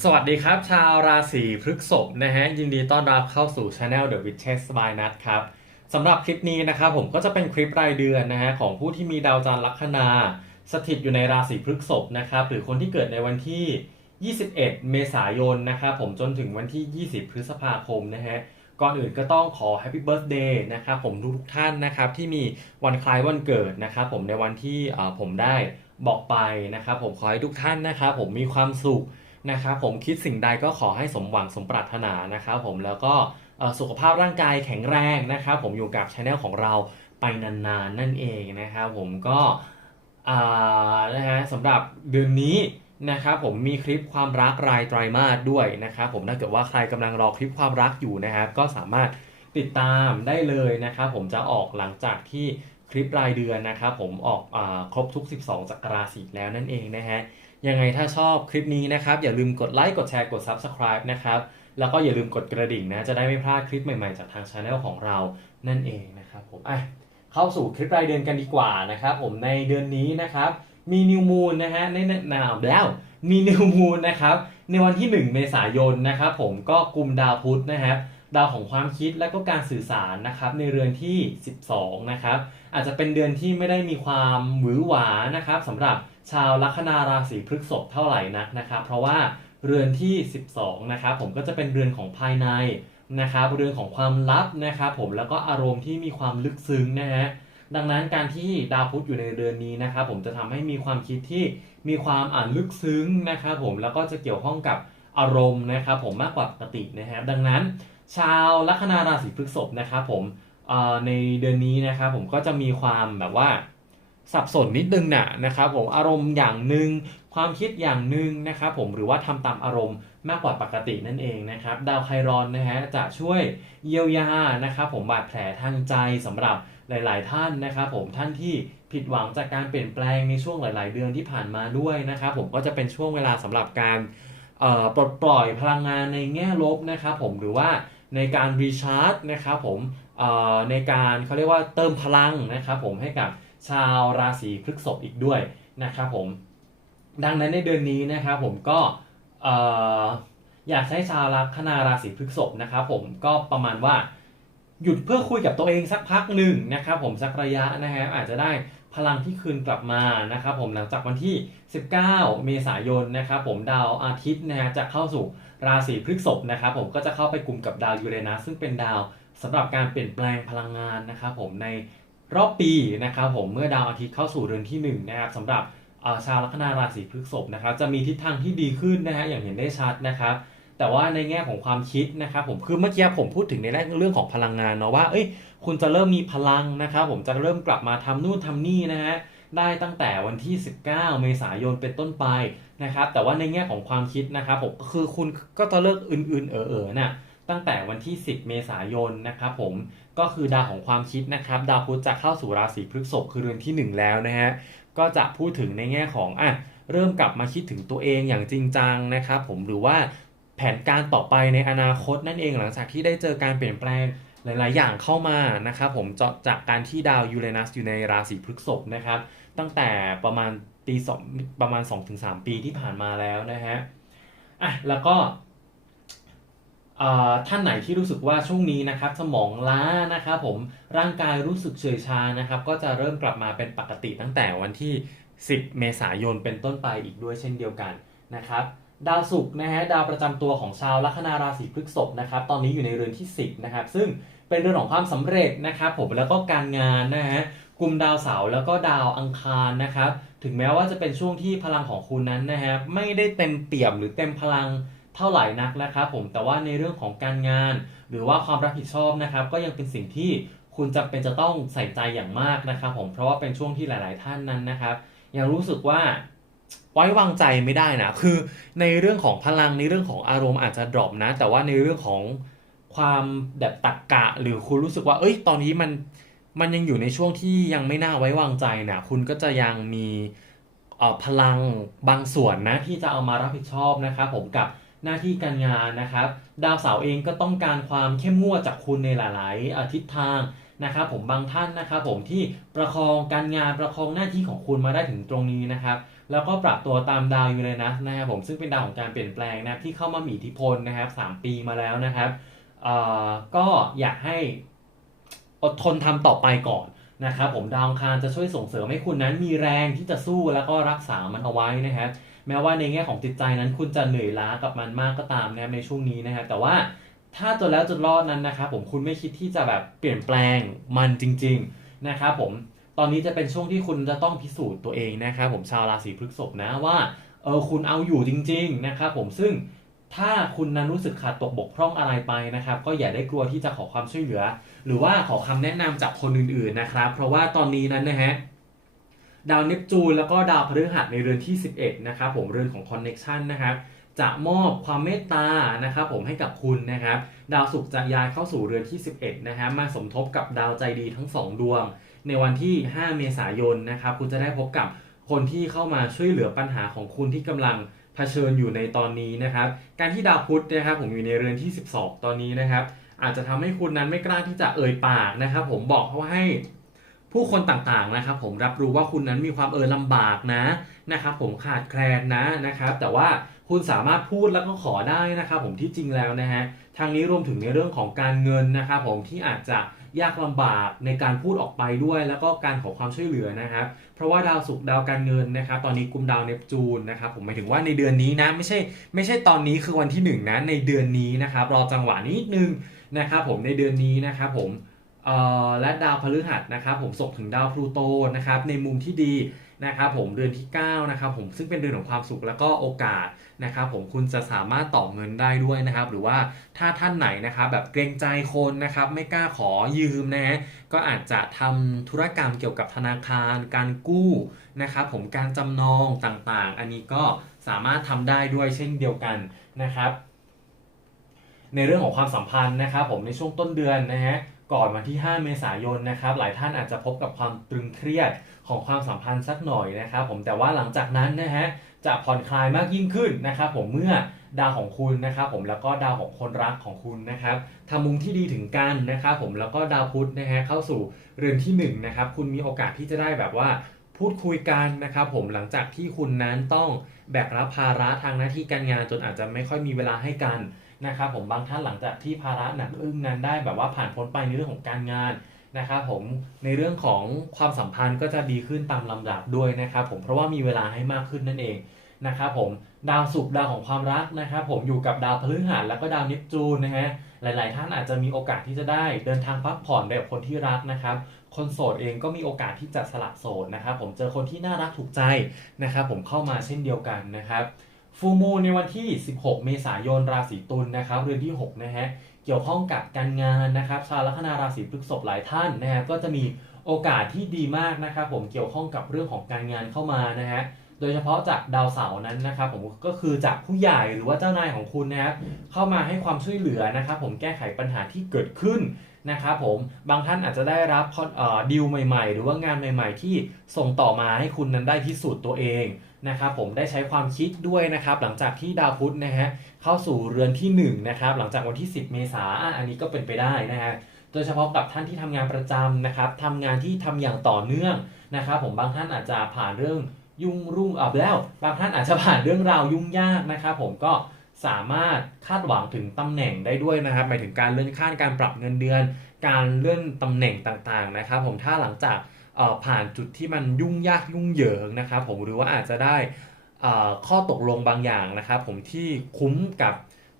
สวัสดีครับ ชาวราศีพฤษภนะฮะ ยินดีต้อนรับเข้าสู่ Channel The Witches by Nut ครับสำหรับคลิปนี้นะครับผมก็จะเป็นคลิปรายเดือนนะฮะของผู้ที่มีดาวจันทร์ลัคนา สถิตอยู่ในราศีพฤษภนะครับหรือคนที่เกิดในวันที่ 21 เมษายนนะครับผมจนถึงวันที่ 20 พฤษภาคมนะฮะก่อนอื่นก็ต้องขอ Happy Birthday นะครับผมทุกท่านนะครับที่มีวันคล้ายวันเกิดนะครับผมในวันที่ผมได้บอกไปนะครับผมขอให้ทุกท่านนะครับผมมีความสุข นะครับผมคิดสิ่งใดก็ขอให้สมหวังสมปรารถนานะครับผมแล้วก็สุขภาพร่างกายแข็งแรงนะครับผมอยู่กับช anel ของเราไปนานๆนั่นเองนะครับผมก็นะฮะสำหรับเดือนนี้นะครับผมมีคลิปความรักรายไตรมาสด้วยนะครับผมถ้าเกิดว่าใครกำลังรอคลิปความรักอยู่นะครับก็สามารถติดตามได้เลยนะครับผมจะออกหลังจากที่คลิปรายเดือนนะครับผมออกอครบทุก 12 จักรราศีแล้วนั่นเองนะฮะ ยังไงถ้าชอบคลิปนี้นะครับ อย่าลืมกดไลค์กดแชร์กด Subscribe นะครับ แล้วก็อย่าลืมกดกระดิ่งนะ จะได้ไม่พลาดคลิปใหม่ๆ จากทางช anel ของเรานั่นเองนะครับผมอะเข้าสู่คลิปรายเดือนกันดีกว่านะครับผมในเดือนนี้นะครับ มีนิวมูนนะฮะในนามแล้วมีนิวมูนนะครับ ในวันที่ 1 เมษายนนะครับผมก็กลุ่มดาวพุธนะครับดาวของความคิดและก็การสื่อสารนะครับในเรือนที่ 12 นะครับ อาจจะเป็นเดือนที่ไม่ได้มีความหวือหวานะครับสำหรับ ชาวลัคนาราศีพฤษภเท่าไหร่นักนะครับเพราะว่าเรือนที่ 12นะครับผมก็จะเป็นเรือนของภายในนะครับเรือนของความลับนะครับผมแล้วก็อารมณ์ที่มีความลึกซึ้งนะฮะดังนั้นการที่ดาวพุธอยู่ในเรือนนี้นะครับผมจะทำให้มีความคิดที่มีความอ่านลึกซึ้งนะครับผมแล้วก็จะเกี่ยวข้องกับอารมณ์นะครับผมมากกว่าปกตินะฮะดังนั้น ชาวลัคนาราศีพฤษภนะครับผมในเดือนนี้นะครับผมก็จะมีความแบบว่า สับสนนิดนึงนะนะครับผมอารมณ์อย่างหนึ่งความคิดอย่างหนึ่งนะครับผมหรือว่าทำตามอารมณ์มากกว่าปกตินั่นเองนะครับ ดาวไครอนนะฮะจะช่วยเยียวยานะครับผมบาดแผลทางใจสำหรับหลาย ๆ ท่านนะครับผมท่านที่ผิดหวังจากการเปลี่ยนแปลงในช่วงหลาย ๆ เดือนที่ผ่านมาด้วยนะครับผมก็จะเป็นช่วงเวลาสำหรับการปลดปล่อยพลังงานในแง่ลบนะครับผมหรือว่าในการรีชาร์จนะครับผมในการเขาเรียกว่าเติมพลังนะครับผมให้กับ ชาวราศีพฤษภอีกด้วยนะครับผม ดังนั้นในเดือนนี้นะครับผมก็ออยากให้ชาวลัคนาราศีพฤษภนะครับผมก็ประมาณว่าหยุดเพื่อคุยกับตัวเองสักพักหนึ่งนะครับผมสักระยะนะฮะอาจจะได้พลังที่คืนกลับมานะครับผมหลังจากวันที่ 19 เมษายนนะครับผมดาวอาทิตย์นะฮะจะเข้าสู่ราศีพฤษภนะครับผมก็จะเข้าไปกลุ่มกับดาวยูเรนัสซึ่งเป็นดาวสำหรับการเปลี่ยนแปลงพลังงานนะครับผมใน รอบปีนะครับผมเมื่อดาวอาทิตย์เข้าสู่เรือนที่ 1 นะครับสำหรับชาวลัคนาราศีพฤษภนะครับจะมีทิศทางที่ดีขึ้นนะฮะอย่างเห็นได้ชัดนะครับแต่ว่าในแง่ของความคิดนะครับผมคือเมื่อกี้ผมพูดถึงในเรื่องของพลังงานเนาะว่าเอ้ยคุณจะเริ่มมีพลังนะครับผมจะเริ่มกลับมาทำนู่นทำนี่นะฮะได้ตั้งแต่วันที่ 19 เมษายนเป็นต้นไปนะครับแต่ว่าในแง่ของความคิดนะครับผมคือคุณก็จะเลิกอื่นๆเออๆน่ะ ตั้งแต่วันที่ 10 เมษายนนะครับผมก็คือดาวของความคิดนะครับ ดาวพุธจะเข้าสู่ราศีพฤษภคือเรือนที่ 1 แล้วนะฮะก็จะพูดถึงในแง่ของอะเริ่มกลับมาคิดถึงตัวเองอย่างจริงจังนะครับผมหรือว่าแผนการต่อไปในอนาคตนั่นเองหลังจากที่ได้เจอการเปลี่ยนแปลงหลาย ๆ อย่างเข้ามานะครับผมจะจากการที่ดาวยูเรนัสอยู่ในราศีพฤษภนะครับ ตั้งแต่ประมาณปีสองประมาณ 2-3 ปีที่ผ่านมาแล้วนะฮะอะแล้วก็ ท่านไหนที่รู้สึกว่าช่วงนี้นะครับ สมองล้านะครับผมร่างกายรู้สึกเฉยชานะครับ ก็จะเริ่มกลับมาเป็นปกติตั้งแต่วันที่ 10 เมษายนเป็นต้นไปอีกด้วยเช่นเดียวกันนะครับดาวศุกร์นะฮะดาวประจำตัวของชาวลัคนาราศีพฤษภนะครับตอนนี้อยู่ในเรือนที่ 10นะครับซึ่งเป็นเรือนของความสำเร็จนะครับผมแล้วก็การงานนะฮะกลุ่มดาวเสาร์แล้วก็ดาวอังคารนะครับถึงแม้ว่าจะเป็นช่วงที่พลังของคุณนั้นนะฮะไม่ได้เต็มเปี่ยมหรือเต็มพลัง เท่าไหร่นักนะครับผมแต่ว่าในเรื่องของการงาน หรือว่าความรับผิดชอบนะครับก็ยังเป็นสิ่งที่คุณจำเป็นจะต้องใส่ใจอย่างมากนะครับผมเพราะว่าเป็นช่วงที่หลาย ๆ ท่านนั้นนะครับ ยังรู้สึกว่าไว้วางใจไม่ได้นะคือในเรื่องของพลังในเรื่องของอารมณ์อาจจะดรอปนะ แต่ว่าในเรื่องของความแบบตักกะ หรือคุณรู้สึกว่า เอ้ย ตอนนี้มันมันยังอยู่ในช่วงที่ยังไม่น่าไว้วางใจนะคุณก็จะยังมีพลังบางส่วนนะที่จะเอามารับผิดชอบนะครับผมกับ หน้าที่การงานนะครับ ดาวเสาร์เองก็ต้องการความเข้มงวดจากคุณในหลายๆอาทิศทางนะครับผมบางท่านนะครับผมที่ประคองการงานประคองหน้าที่ของคุณมาได้ถึงตรงนี้นะครับ แล้วก็ปรับตัวตามดาวอยู่เรนัสนะครับผมซึ่งเป็นดาวของการเปลี่ยนแปลงนะที่เข้ามามีอิทธิพลนะครับสามปีมาแล้วนะครับก็อยากให้อดทนทำต่อไปก่อนนะครับผมดาวอังคารจะช่วยส่งเสริมให้คุณนั้นมีแรงที่จะสู้แล้วก็รักษามันเอาไว้นะครับ แม้ว่าในแง่ของจิตใจนั้นคุณจะเหนื่อยล้ากับมันมากก็ตามนะครับในช่วงนี้นะครับแต่ว่าถ้าจนแล้วจนรอดนั้นนะครับผมคุณไม่คิดที่จะแบบเปลี่ยนแปลงมันจริง ๆนะครับผมตอนนี้จะเป็นช่วงที่คุณจะต้องพิสูจน์ตัวเองนะครับผมชาวราศีพฤษภนะว่าเออคุณเอาอยู่จริง ๆนะครับผมซึ่งถ้าคุณนั้นรู้สึกขาดตกบกพร่องอะไรไปนะครับ ก็อย่าได้กลัวที่จะขอความช่วยเหลือ หรือว่าขอคำแนะนำจากคนอื่นๆนะครับ เพราะว่าตอนนี้นั้นนะฮะ ดาวเนปจูนแล้วก็ดาวพฤหัสในเรือนที่ 11นะครับผมเรือนของคอนเน็ชันนะครับจะมอบความเมตตานะครับผมให้กับคุณนะครับ ดาวศุกร์จะย้ายเข้าสู่เรือนที่ 11นะฮะมาสมทบกับดาวใจดีทั้ง 2 ดวง ในวันที่ 5 เมษายนนะครับคุณจะได้พบกับคนที่เข้ามาช่วยเหลือปัญหาของคุณที่กำลังเผชิญอยู่ในตอนนี้นะครับ การที่ดาวพุธนะครับผมอยู่ในเรือนที่ 12 ตอนนี้นะครับ อาจจะทำให้คุณนั้นไม่กล้าที่จะเอ่ยปากนะครับ ผมบอกเขาให้ ผู้คนต่างๆนะครับผมรับรู้ว่าคุณนั้นมีความเออลำบากนะนะครับผมขาดแคลนนะนะครับแต่ว่าคุณสามารถพูดแล้วก็ขอได้นะครับผมที่จริงแล้วนะฮะทางนี้รวมถึงในเรื่องของการเงินนะครับผมที่อาจจะยากลำบากในการพูดออกไปด้วย แล้วก็การขอความช่วยเหลือนะครับ เพราะว่าดาวศุกร์ดาวการเงินนะครับ ตอนนี้กุมดาวเนปจูนนะครับ ผมหมายถึงว่าในเดือนนี้นะไม่ใช่ไม่ใช่ตอนนี้คือวันที่หนึ่งนะในเดือนนี้นะครับรอจังหวะนิดนึงนะครับ ผมในเดือนนี้นะครับผม และดาวพฤหัสนะครับผมส่งถึงดาวพลูโตนะครับในมุมที่ดีนะครับผมเดือนที่9นะครับผมซึ่งเป็นเดือนของความสุขแล้วก็โอกาสนะครับผมคุณจะสามารถต่อเงินได้ด้วยนะครับ หรือว่าถ้าท่านไหนนะครับแบบเกรงใจคนนะครับไม่กล้าขอยืมนะฮะก็อาจจะทำธุรกรรมเกี่ยวกับธนาคาร การกู้นะครับผมการจำนองต่างๆ อันนี้ก็สามารถทำได้ด้วยเช่นเดียวกันนะครับ ในเรื่องของความสัมพันธ์นะครับผมในช่วงต้นเดือนนะฮะ ก่อนวันที่ 5 เมษายนนะครับ หลายท่านอาจจะพบกับความตรึงเครียดของความสัมพันธ์สักหน่อยนะครับผมแต่ว่าหลังจากนั้นนะฮะจะผ่อนคลายมากยิ่งขึ้นนะครับผมเมื่อดาวของคุณนะครับผมแล้วก็ดาวของคนรักของคุณนะครับทำมุมที่ดีถึงกันนะครับผมแล้วก็ดาวพุธนะฮะเข้าสู่เรือนที่1นะครับคุณมีโอกาสที่จะได้แบบว่าพูดคุยกันนะครับผมหลังจากที่คุณนั้นต้องแบกรับภาระทางหน้าที่การงานจนอาจจะไม่ค่อยมีเวลาให้กัน นะครับผมบางท่านหลังจากที่ภาระหนักอึ้งนั้นได้แบบว่าผ่านพ้นไปในเรื่องของการงานนะครับผมในเรื่องของความสัมพันธ์ก็จะดีขึ้นตามลำดับด้วยนะครับผมเพราะว่ามีเวลาให้มากขึ้นนั่นเองนะครับผมดาวศุกร์ดาวของความรักนะครับผมอยู่กับดาวพฤหัสแล้วก็ดาวเนปจูนนะฮะหลาย ๆ ท่านอาจจะมีโอกาสที่จะได้เดินทางพักผ่อนไปกับคนที่รักนะครับ คนโสดเองก็มีโอกาสที่จะสละโสดนะครับผมเจอคนที่น่ารักถูกใจนะครับผมเข้ามาเช่นเดียวกันนะครับ ฟูมูในวันที่ 16 เมษายนราศีตุลนะครับเรือนที่ 6 นะฮะ เกี่ยวข้องกับการงานนะครับ ชาวลัคนาราศีพฤษภหลายท่านนะฮะก็จะมีโอกาสที่ดีมากนะครับผมเกี่ยวข้องกับเรื่องของการงานเข้ามานะฮะโดยเฉพาะจากดาวเสาร์นั้นนะครับผมก็คือจากผู้ใหญ่หรือว่าเจ้านายของคุณนะครับเข้ามาให้ความช่วยเหลือนะครับผมแก้ไขปัญหาที่เกิดขึ้น นะครับผมบางท่านอาจจะได้รับดีลใหม่ๆ หรือว่างานใหม่ ๆ ที่ส่งต่อมาให้คุณนั้นได้พิสูจน์ตัวเองนะครับผมได้ใช้ความคิดด้วยนะครับหลังจากที่ดาวพุธนะฮะเข้าสู่เรือนที่1นะครับหลังจากวันที่ 10 เมษาอันนี้ก็เป็นไปได้นะฮะโดยเฉพาะกับท่านที่ทำงานประจำนะครับทำงานที่ทำอย่างต่อเนื่องนะครับผมบางท่านอาจจะผ่านเรื่องยุ่งรุ่งอับแล้ว บางท่านอาจจะผ่านเรื่องราวยุ่งยากนะครับผมก็ สามารถคาดหวังถึงตำแหน่งได้ด้วยนะครับหมายถึงการเลื่อนขั้นการปรับเงินเดือน การเลื่อนตำแหน่งต่างๆนะครับ ผมถ้าหลังจากผ่านจุดที่มันยุ่งยากยุ่งเหยิงนะครับ ผมหรือว่าอาจจะได้ข้อตกลงบางอย่างนะครับ ผมที่คุ้มกับ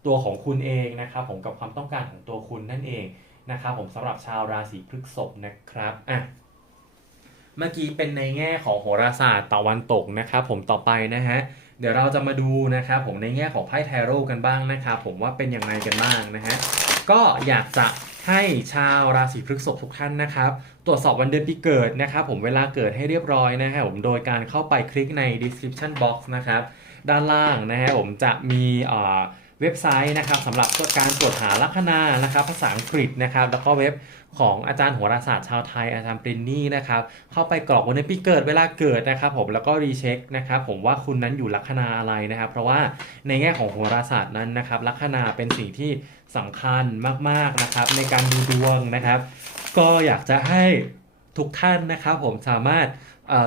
ตัวของคุณเองนะครับผมกับความต้องการของตัวคุณนั่นเองนะครับผมสำหรับชาวราศีพฤษภนะครับอะเมื่อกี้เป็นในแง่ของโหราศาสตร์ตะวันตกนะครับ ผมต่อไปนะฮะ เดี๋ยวเราจะมาดูนะครับผมในแง่ของไพ่ไทโร่กันบ้างนะครับผมว่าเป็นยังไงกันบ้างนะฮะก็อยากจะให้ชาวราศีพฤษภทุกท่านนะครับ ตรวจสอบวันเดือนปีเกิดนะครับผมเวลาเกิดให้เรียบร้อยนะครับผมโดยการเข้าไปคลิกใน description box นะครับด้านล่างนะฮะผมจะมีเอ่อเว็บไซต์นะครับสำหรับการตรวจหาลัคนานะครับภาษาอังกฤษนะครับแล้วก็เว็บ ของอาจารย์โหราศาสตร์ชาวไทยอาจารย์ปรินนี่นะครับเข้าไปกรอกวันเดือนปีเกิดเวลาเกิดนะครับผมแล้วก็รีเช็คนะครับผมว่าคุณนั้นอยู่ลัคนาอะไรนะครับ เพราะว่าในแง่ของโหราศาสตร์นั้นนะครับลัคนาเป็นสิ่งที่สำคัญมากๆนะครับในการดูดวงนะครับ ก็อยากจะให้ทุกท่านนะครับผมสามารถ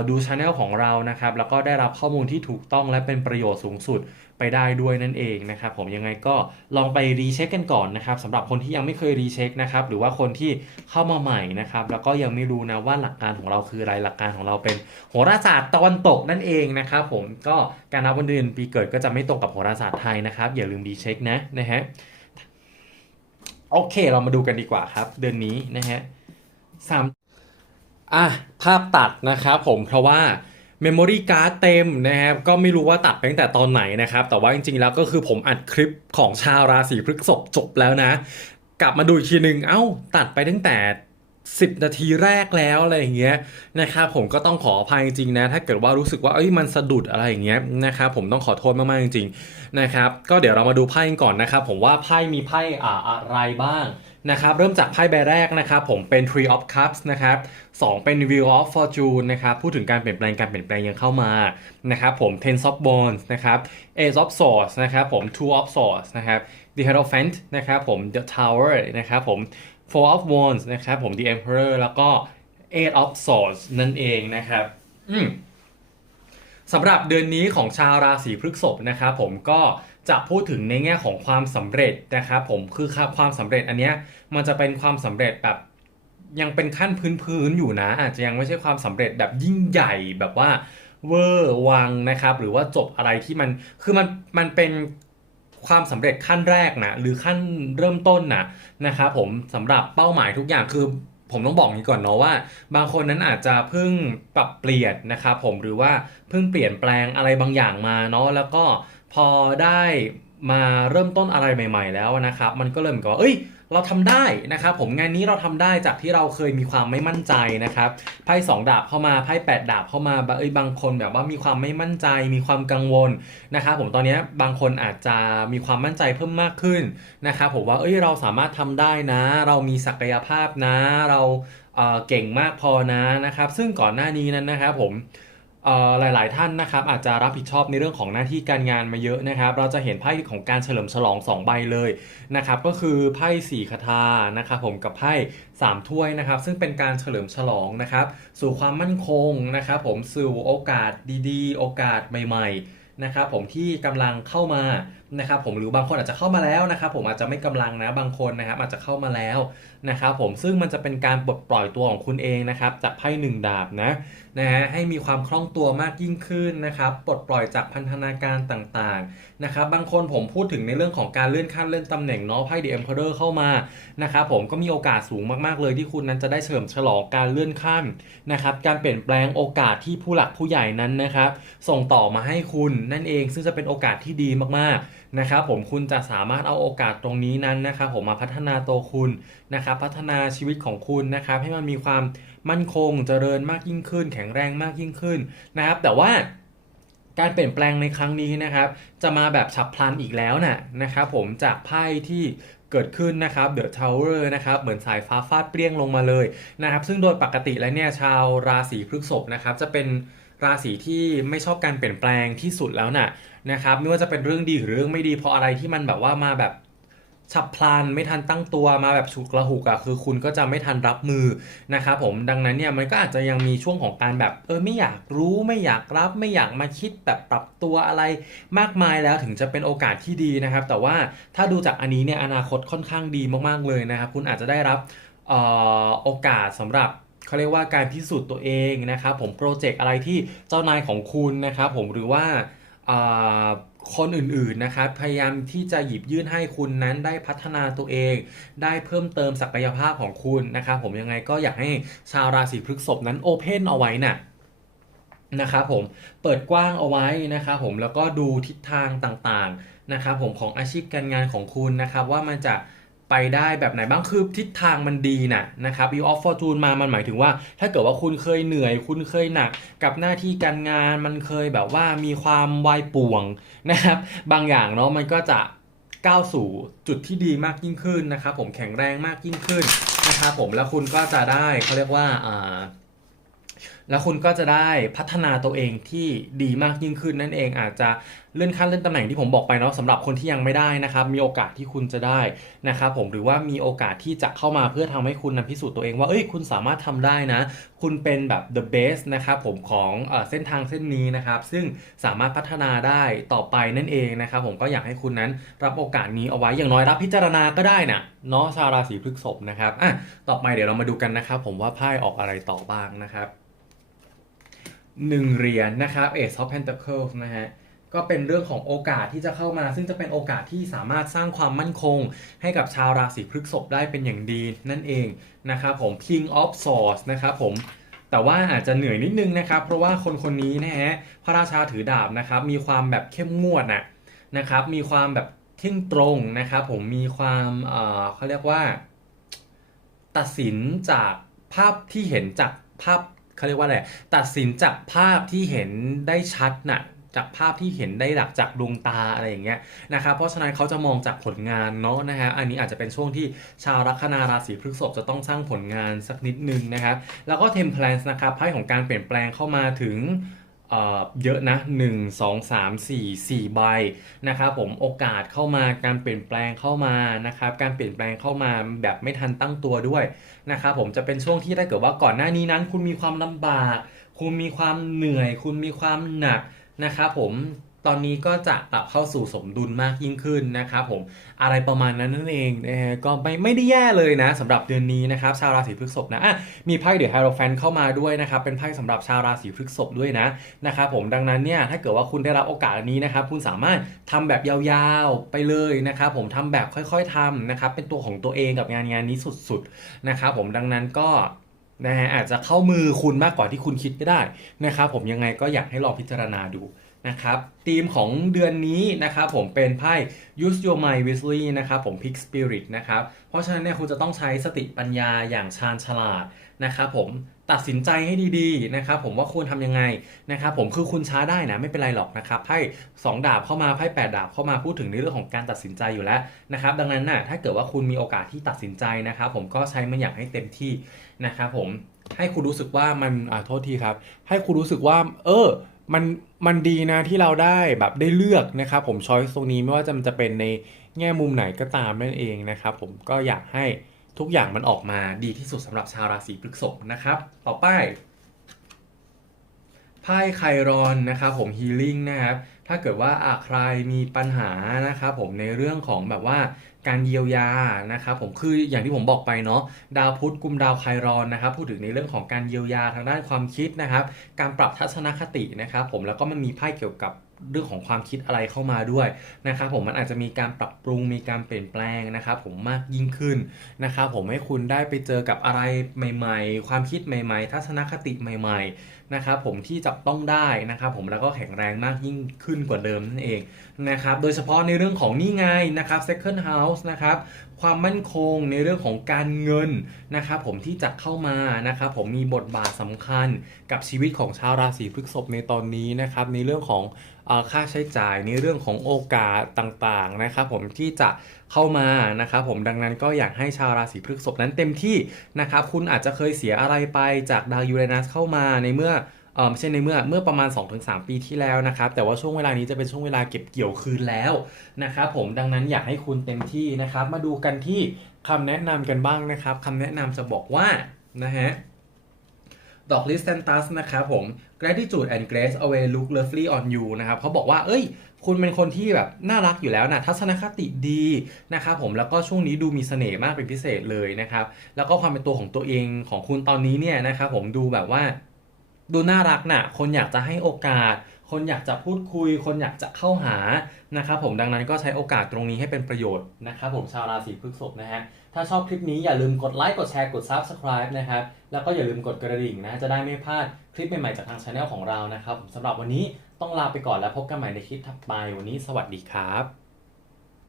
ดูช anel ของเรานะครับแล้วก็ได้รับข้อมูลที่ถูกต้องและเป็นประโยชน์สูงสุด ไปได้ด้วยนั่นเองนะครับผมยังไงก็ลองไปรีเช็คกันก่อนนะครับสำหรับคนที่ยังไม่เคยรีเช็คนะครับหรือว่าคนที่เข้ามาใหม่นะครับแล้วก็ยังไม่รู้นะว่าหลักการของเราคืออะไรหลักการของเราเป็นโหราศาสตร์ตะวันตกนั่นเองนะครับผมก็การนับวันเดือนปีเกิดก็จะไม่ตรงกับโหราศาสตร์ไทยนะครับอย่าลืมรีเช็คนะนะฮะโอเคเรามาดูกันดีกว่าครับเดือนนี้นะฮะสามอะภาพตัดนะครับผมเพราะว่า เมมโมรี่การ์ดเต็มนะครับ ก็ไม่รู้ว่าตัดไปตั้งแต่ตอนไหนนะครับ แต่ว่าจริงๆแล้วก็คือผมอัดคลิปของชาวราศีพฤษภจบแล้วนะ กลับมาดูอีกทีหนึ่งเอ้า ตัดไปตั้งแต่ 10 นาทีแรกแล้วอะไรอย่างเงี้ยนะครับผมก็ต้องขออภัยจริงๆนะ ถ้าเกิดว่ารู้สึกว่าเอ้ยมันสะดุดอะไรอย่างเงี้ยนะครับผมต้องขอโทษมากๆจริงๆนะครับก็เดี๋ยวเรามาดูไพ่กันก่อนนะครับผมว่าไพ่มีไพ่อ่าอะไรบ้างนะครับเริ่มจากไพ่ใบแรกนะครับผมเป็น Three of Cups นะครับสองเป็น Wheel of Fortune นะครับพูดถึงการเปลี่ยนแปลงการเปลี่ยนแปลงยังเข้ามานะครับผม Ten of Wands นะครับ Ace of Swords นะครับผม Two of Swords นะครับ The Hierophant นะครับผม The Tower นะครับผม Four of Wands นะครับผม The Emperor แล้วก็ Eight of Swords นั่นเองนะครับอืมสำหรับเดือนนี้ของชาวราศีพฤษภนะครับผมก็จะพูดถึงในแง่ของความสำเร็จนะครับผมคือความสำเร็จอันเนี้ยมันจะเป็นความสำเร็จแบบยังเป็นขั้นพื้นๆอยู่นะ อาจจะยังไม่ใช่ความสำเร็จแบบยิ่งใหญ่แบบว่าเวอร์วังนะครับหรือว่าจบอะไรที่มันคือมันมันเป็น ความสำเร็จขั้นแรกนะหรือขั้นเริ่มต้นนะนะครับผมสำหรับเป้าหมายทุกอย่างคือผมต้องบอกนี้ก่อนเนาะว่า บางคนนั้นอาจจะเพิ่งปรับเปลี่ยนนะครับผมหรือว่าเพิ่งเปลี่ยนแปลงอะไรบางอย่างมาเนาะแล้วก็พอได้มาเริ่มต้นอะไรใหม่ ๆ แล้วนะครับ มันก็เลยเหมือนกับว่าเอ้ย เราทำได้นะครับผมงานนี้เราทำได้จากที่เราเคยมีความไม่มั่นใจนะครับไพ่สองดาบเข้ามาไพ่แปดดาบเข้ามาเอ้ยบางคนแบบว่ามีความไม่มั่นใจ มีความกังวลนะครับผมตอนนี้บางคนอาจจะมีความมั่นใจเพิ่มมากขึ้นนะครับผมว่าเอ้ยเราสามารถทำได้นะ เรามีศักยภาพนะ เราเอ่อเก่งมากพอนะนะครับ ซึ่งก่อนหน้านี้นั้นนะครับผม หลาย ๆ ท่านนะครับอาจจะรับผิดชอบในเรื่องของหน้าที่การงานมาเยอะนะครับ เราจะเห็นไพ่ของการเฉลิมฉลอง 2 ใบเลยนะครับก็คือไพ่สี่คาถานะครับผมกับไพ่สามถ้วยนะครับ ซึ่งเป็นการเฉลิมฉลองนะครับ สู่ความมั่นคงนะครับ ผมสู่โอกาสดี ๆ โอกาสใหม่ ๆ นะครับ ผมที่กำลังเข้ามา นะครับผมหรือบางคนอาจจะเข้ามาแล้วนะครับผมอาจจะไม่กำลังนะบางคนนะครับอาจจะเข้ามาแล้วนะครับผมซึ่งมันจะเป็นการปลดปล่อยตัวของคุณเองนะครับจากไพ่หนึ่งดาบนะนะฮะให้มีความคล่องตัวมากยิ่งขึ้นนะครับปลดปล่อยจากพันธนาการต่างๆนะครับบางคนผมพูดถึงในเรื่องของการเลื่อนขั้นเลื่อนตำแหน่งเนาะไพ่ The Emperor เข้ามานะครับผมก็มีโอกาสสูงมากๆเลยที่คุณนั้นจะได้เฉลิมฉลองการเลื่อนขั้นนะครับการเปลี่ยนแปลงโอกาสที่ผู้หลักผู้ใหญ่นั้นนะครับส่งต่อมาให้คุณนั่นเองซึ่งจะเป็นโอกาสที่ดีมากๆ นะครับผมคุณจะสามารถเอาโอกาสตรงนี้นั้นนะครับผมมาพัฒนาตัวคุณนะครับพัฒนาชีวิตของคุณนะครับให้มันมีความมั่นคงเจริญมากยิ่งขึ้น แข็งแรงมากยิ่งขึ้นนะครับ แต่ว่าการเปลี่ยนแปลงในครั้งนี้นะครับ จะมาแบบฉับพลันอีกแล้วนะนะครับผมจากไพ่ที่เกิดขึ้นนะครับ The Tower นะครับเหมือนสายฟ้าฟาดเปรี้ยงลงมาเลยนะครับ ซึ่งโดยปกติแล้วเนี่ยชาวราศีพฤษภนะครับจะเป็น ราศีที่ไม่ชอบการเปลี่ยนแปลงที่สุดแล้วน่ะนะครับไม่ว่าจะเป็นเรื่องดีหรือเรื่องไม่ดีเพราะอะไรที่มันแบบว่ามาแบบฉับพลันไม่ทันตั้งตัวมาแบบฉุกละหุกอะคือคุณก็จะไม่ทันรับมือนะครับผมดังนั้นเนี่ยมันก็อาจจะยังมีช่วงของการแบบเออไม่อยากรู้ไม่อยากรับ ไม่อยากมาคิดแบบปรับตัวอะไรมากมายแล้วถึงจะเป็นโอกาสที่ดีนะครับ แต่ว่าถ้าดูจากอันนี้เนี่ยอนาคตค่อนข้างดีมากๆเลยนะครับ คุณอาจจะได้รับออโอกาสสำหรับ เขาเรียกว่าการพิสูจน์ตัวเองนะครับผมโปรเจกต์อะไรที่เจ้านายของคุณนะครับผมหรือว่าคนอื่นๆนะครับพยายามที่จะหยิบยื่นให้คุณนั้นได้พัฒนาตัวเอง ได้เพิ่มเติมศักยภาพของคุณนะครับผมยังไงก็อยากให้ชาวราศีพฤษภนั้นโอเพนเอาไว้น่ะนะครับผมเปิดกว้างเอาไว้นะครับผมแล้วก็ดูทิศทางต่างๆนะครับผมของอาชีพการงานของคุณนะครับว่ามันจะ ไปได้แบบไหนบ้างคือทิศทางมันดีนะนะครับ View of Fortune มามันหมายถึงว่า ถ้าเกิดว่าคุณเคยเหนื่อย คุณเคยหนักกับหน้าที่การงานมันเคยแบบว่ามีความวายป่วงนะครับ บางอย่างเนาะมันก็จะก้าวสู่จุดที่ดีมากยิ่งขึ้นนะครับ ผมแข็งแรงมากยิ่งขึ้นนะครับผมแล้วคุณก็จะได้เขาเรียกว่าอ่า แล้วคุณก็จะได้พัฒนาตัวเองที่ดีมากยิ่งขึ้นนั่นเองอาจจะเลื่อนขั้นเลื่อนตำแหน่งที่ผมบอกไปเนาะสำหรับคนที่ยังไม่ได้นะครับมีโอกาสที่คุณจะได้นะครับผมหรือว่ามีโอกาสที่จะเข้ามาเพื่อทำให้คุณนำพิสูจน์ตัวเองว่าเอ้ยคุณสามารถทำได้นะ คุณเป็นแบบ the best นะครับผมของเอเส้นทางเส้นนี้นะครับซึ่งสามารถพัฒนาได้ต่อไปนั่นเองนะครับผมก็อยากให้คุณนั้นรับโอกาสนี้เอาไว้อย่างน้อยรับพิจารณาก็ได้นะเนาะชาวราศีพฤษภนะครับอะต่อไปเดี๋ยวเรามาดูกันนะครับผมว่าไพ่ออกอะไรต่อบ้างนะครับ หนึ่งเหรียญนะครับ Ace of Pentacles นะฮะก็เป็นเรื่องของโอกาสที่จะเข้ามา ซึ่งจะเป็นโอกาสที่สามารถสร้างความมั่นคง ให้กับชาวราศีพฤษภได้เป็นอย่างดีนั่นเองนะครับผม King of Swords นะครับผมแต่ว่าอาจจะเหนื่อยนิดนึงนะครับ เพราะว่าคนคนนี้นะฮะพระราชาถือดาบนะครับมีความแบบเข้มงวดนะนะครับมีความแบบเที่ยงตรงนะครับผมมีความเอ่อเขาเรียกว่า ตัดสินจากภาพที่เห็นจากภาพ เขาเรียกว่าอะไรตัดสินจากภาพที่เห็นได้ชัดน่ะจากภาพที่เห็นได้หลักจากดวงตาอะไรอย่างเงี้ยนะครับเพราะฉะนั้นเขาจะมองจากผลงานเนาะนะฮะอันนี้อาจจะเป็นช่วงที่ชาวลัคนาราศีพฤษภจะต้องสร้างผลงานสักนิดนึงนะครับแล้วก็เทมเพลนส์นะครับไพ่ของการเปลี่ยนแปลงเข้ามาถึง เอ่อเยอะนะ 1 2 3 4 4 ใบนะครับผมโอกาสเข้ามาการเปลี่ยนแปลงเข้ามานะครับการเปลี่ยนแปลงเข้ามาแบบไม่ทันตั้งตัวด้วยนะครับผมจะเป็นช่วงที่ถ้าเกิดว่าก่อนหน้านี้นั้น คุณมีความลำบาก คุณมีความเหนื่อย คุณมีความหนักนะครับผม ตอนนี้ก็จะกลับเข้าสู่สมดุลมากยิ่งขึ้นนะครับผมอะไรประมาณนั้นนั่นเองนะฮะก็ไม่ไม่ได้แย่เลยนะสำหรับเดือนนี้นะครับชาวราศีพฤษภนะอะมีไพ่เดอะไฮโรแฟนเข้ามาด้วยนะครับเป็นไพ่สำหรับชาวราศีพฤษภด้วยนะนะครับผมดังนั้นเนี่ยถ้าเกิดว่าคุณได้รับโอกาสนี้นะครับคุณสามารถทำแบบยาวๆไปเลยนะครับผมทำแบบค่อยๆทำนะครับเป็นตัวของตัวเองกับงานงานนี้สุดๆนะครับผมดังนั้นก็นะฮะอาจจะเข้ามือคุณมากกว่าที่คุณคิดก็ได้นะครับผมยังไงก็อยากให้ลองพิจารณาดู นะครับธีมของเดือนนี้นะครับผมเป็นไพ่ use your mind wisely นะครับผม pick spirit นะครับเพราะฉะนั้นเนี่ยคุณจะต้องใช้สติปัญญาอย่างชาญฉลาดนะครับผมตัดสินใจให้ดีๆนะครับผมว่าควรทำยังไงนะครับผมคือคุณช้าได้นะไม่เป็นไรหรอกนะครับไพ่สองดาบเข้ามาไพ่แปดดาบเข้ามาพูดถึงในเรื่องของการตัดสินใจอยู่แล้วนะครับดังนั้นน่ะถ้าเกิดว่าคุณมีโอกาสที่ตัดสินใจนะครับผมก็ใช้มันอย่างให้เต็มที่นะครับผมให้คุณรู้สึกว่ามันอ่าโทษทีครับ ให้คุณรู้สึกว่า เออ มันมันดีนะที่เราได้แบบได้เลือกนะครับผมช้อยตรงนี้ไม่ว่าจะมันจะเป็นในแง่มุมไหนก็ตามนั่นเองนะครับผมก็อยากให้ทุกอย่างมันออกมาดีที่สุดสำหรับชาวราศีพฤษภนะครับ ต่อไปไพ่ไครอนนะครับผมฮีลิ่งนะครับถ้าเกิดว่าใครมีปัญหานะครับผมในเรื่องของแบบว่า การเยียวยานะครับผมคืออย่างที่ผมบอกไปเนาะดาวพุธกุมดาวไครอนนะครับพูดถึงในเรื่องของการเยียวยาทางด้านความคิดนะครับ การปรับทัศนคตินะครับผมแล้วก็มันมีไพ่เกี่ยวกับเรื่องของความคิดอะไรเข้ามาด้วยนะครับผมมันอาจจะมีการปรับปรุงมีการเปลี่ยนแปลงนะครับผมมากยิ่งขึ้นนะครับผมให้คุณได้ไปเจอกับอะไรใหม่ ๆ ความคิดใหม่ ๆ ทัศนคติใหม่ ๆ นะครับผมที่จับต้องได้นะครับผมแล้วก็แข็งแรงมากยิ่งขึ้นกว่าเดิมนั่นเองนะครับโดยเฉพาะในเรื่องของนี่ไงนะครับ second house นะครับความมั่นคงในเรื่องของการเงินนะครับผมที่จะเข้ามานะครับผมมีบทบาทสำคัญกับชีวิตของชาวราศีพฤษภในตอนนี้นะครับในเรื่องของ ค่าใช้จ่ายในเรื่องของโอกาสต่างๆนะครับผมที่จะเข้ามานะครับผมดังนั้นก็อยากให้ชาวราศีพฤษภนั้นเต็มที่นะครับคุณอาจจะเคยเสียอะไรไปจากดาวยูเรนัสเข้ามาในเมื่อเออไม่ใช่ในเมื่อเมื่อประมาณ 2-3 ปีที่แล้วนะครับ แต่ว่าช่วงเวลานี้จะเป็นช่วงเวลาเก็บเกี่ยวคืนแล้วนะครับผมดังนั้นอยากให้คุณเต็มที่นะครับ มาดูกันที่คำแนะนำกันบ้างนะครับคำแนะนำจะบอกว่านะฮะ ดอกลิส t ต n ตัสนะครับผม gratitude and grace away look lovely on you นะครับเขาบอกว่า เอ้ย คุณเป็นคนที่แบบน่ารักอยู่แล้วนะทัศนคติดีนะครับผมแล้วก็ช่วงนี้ดูมีเสน่ห์มากเป็นพิเศษเลยนะครับ แล้วก็ความเป็นตัวของตัวเองของคุณตอนนี้เนี่ยนะครับผมดูแบบว่า ดูน่ารักนะ่ะ คนอยากจะให้โอกาสคนอยากจะพูดคุย คนอยากจะเข้าหานะครับผมดังนั้นก็ใช้โอกาสตรงนี้ให้เป็นประโยชน์นะครับผมชาวราศีพฤษภนะฮะ ถ้าชอบคลิปนี้อย่าลืมกดไลค์ กดแชร์ กด Subscribe นะครับ แล้วก็อย่าลืมกดกระดิ่งนะ จะได้ไม่พลาดคลิปใหม่ ๆ จากทางช anel ของเรานะครับสำหรับวันนี้ต้องลาไปก่อนแล้วพบกันใหม่ในคลิปถัดไป วันนี้สวัสดีครับ